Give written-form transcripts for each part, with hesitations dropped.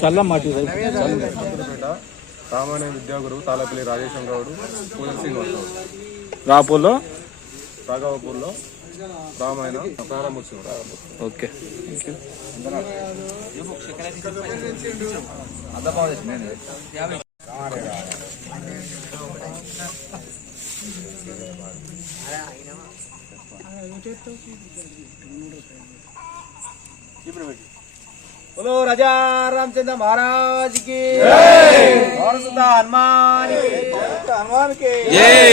చల్లమాటి రామాయణ విద్యాగురు తాళపల్లి రాజేశ్వర గౌడ్ పూజల శ్రీనివాసరావు రాపూర్లో రాఘవపూర్లో రామాయణ ప్రారంభోత్సవం. ఓకే बोलो राजा रामचंद्र महाराज की और सुधा हनुमान के जय।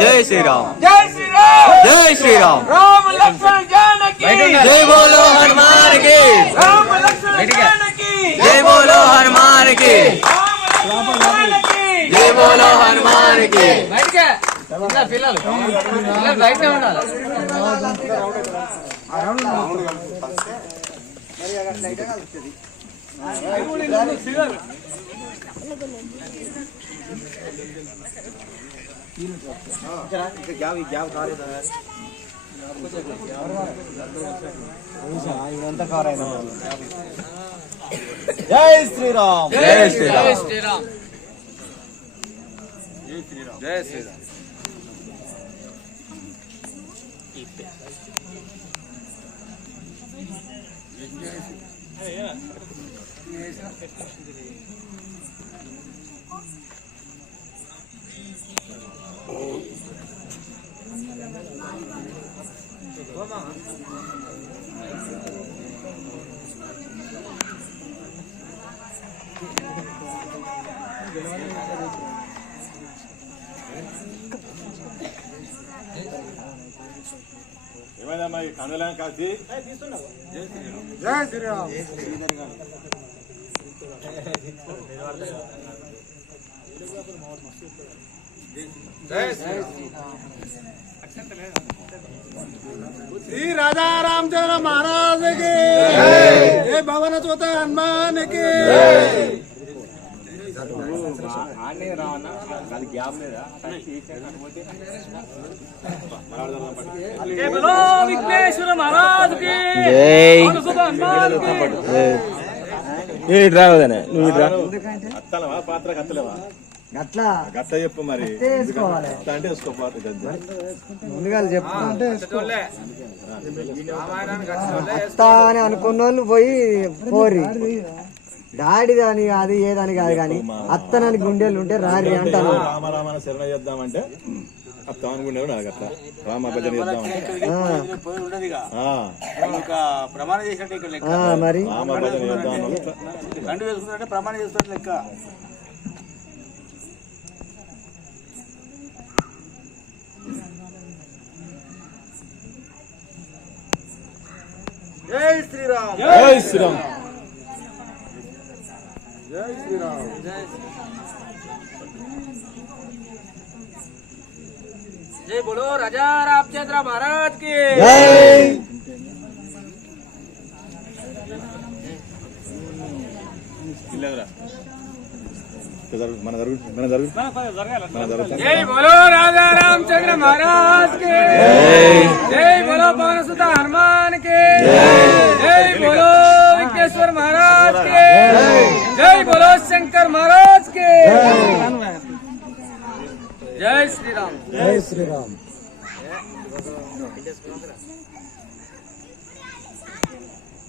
जय श्री राम। जय श्री राम। जय श्री राम। राम लक्ष्मण जानकी जय बोलो हनुमान की। राम लक्ष्मण जानकी जय बोलो हनुमान की। जय बोलो हनुमान की। పిల్లలు బయట ఉండాలి. जय श्री राम। जय श्री राम। जय श्री राम। जय श्री राम। ఏమైనా మరి కండలను కలిసి जय श्री राम। श्री राजा रामचंद्र महाराज के जय। भवन चौथ हनुमान के जय बोलो विघ्नेश्वर महाराज की जय। हनुमान की రావదనే నువ్వు ఇట్రా అత్తలవా పాత్ర కత్తలేవా అట్లా గట్ట చెప్పు మరి వేసుకోవాలి. అంటే వేసుకోపోతే గద్ద ముందుగా చెప్పు అత్తా అని అనుకున్న వాళ్ళు పోయి పోరి డాడీ అని అది ఏదని కాదు కానీ అత్తనని గుండెలు ఉంటే రారి అంటాను. రామరామన శరణ చేద్దామంటే అత్త అనుకునేవాడు అట్లా రామ భజన చేద్దామంటే ప్రమాణం చేసినట్టు మరి రామ భజన చేద్దాం రెండు వేసుకున్నట్టే ప్రమాణం చేస్తున్నట్టు లెక్క. జై శ్రీరామ్। జై శ్రీరామ్। జై శ్రీరామ్। जय बोलो राजा रामचंद्र महाराज की జై. మన జరుగు మన జరుగు మన జరుగుతుంది. जय बोलो राजा रामचंद्र महाराज के जय बोलो पवन सुत हनुमान के जय बोलो विघ्नेश्वर महाराज के जय बोलो शंकर महाराज के जय श्री राम। జై శ్రీరామ్।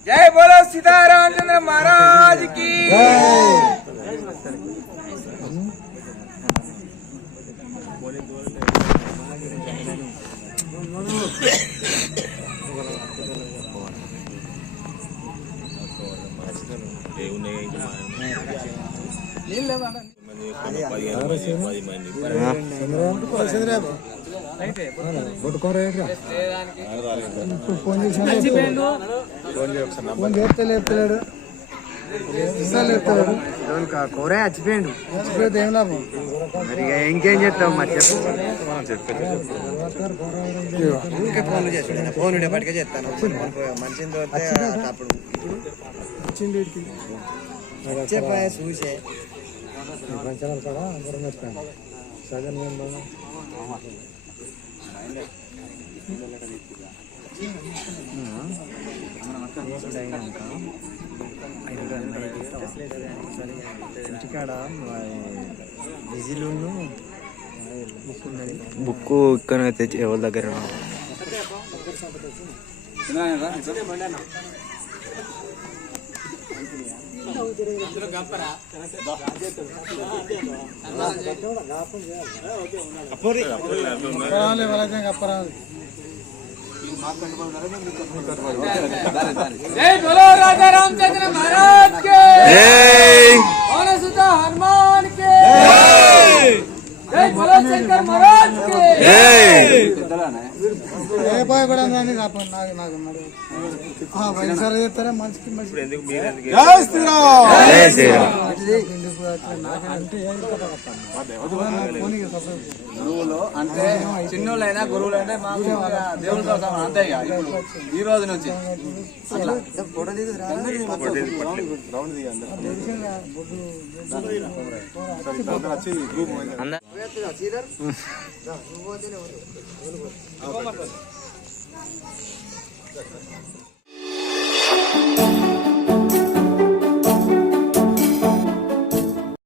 जय बोलो सीतारामचंद्र महाराज की మంది కోరే చచ్చిపోయాడు మరి ఇక ఇంకేం చేస్తావు మరి చెప్పు ఊరికే ఫోన్లు చేస్తాను ఫోన్ ఉండేపటికే చేస్తాను మంచిని తోస్తే అప్పుడు చెప్పా చూసే ఇంటికాడ బిజీలు బుక్ ఇక్కడ తెచ్చి ఎవరి దగ్గర जय बोलो राजा रामचंद्र महाराज के पवन सुत हनुमान के जय बोलो शंकर महाराज के గురువులు అంటే చిన్నోళ్ళైనా గురువులైనా మాకు దేవుడితో సమానం అంతే ఇక ఇప్పుడు ఈ రోజు నుంచి అందరూ